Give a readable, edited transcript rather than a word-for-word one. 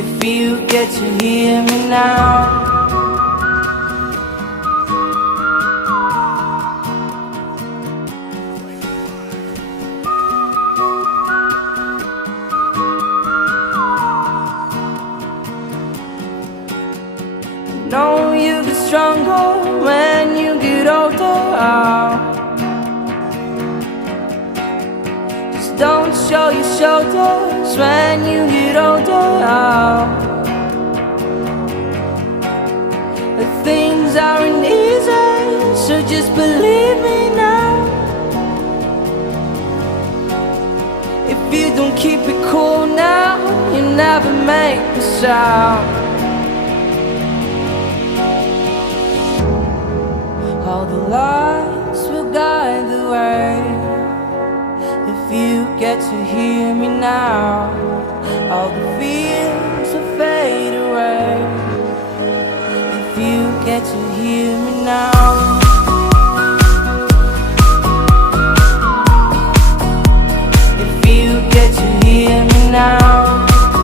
if you get to hear me now. Know you get stronger when you get older. Just don't show your shoulders when you get older. Things aren't easy, so just believe me now. If you don't keep it cool now, you never make a sound. All the lights will guide the way if you get to hear me now. All the fears will fade away if you get to hear me now.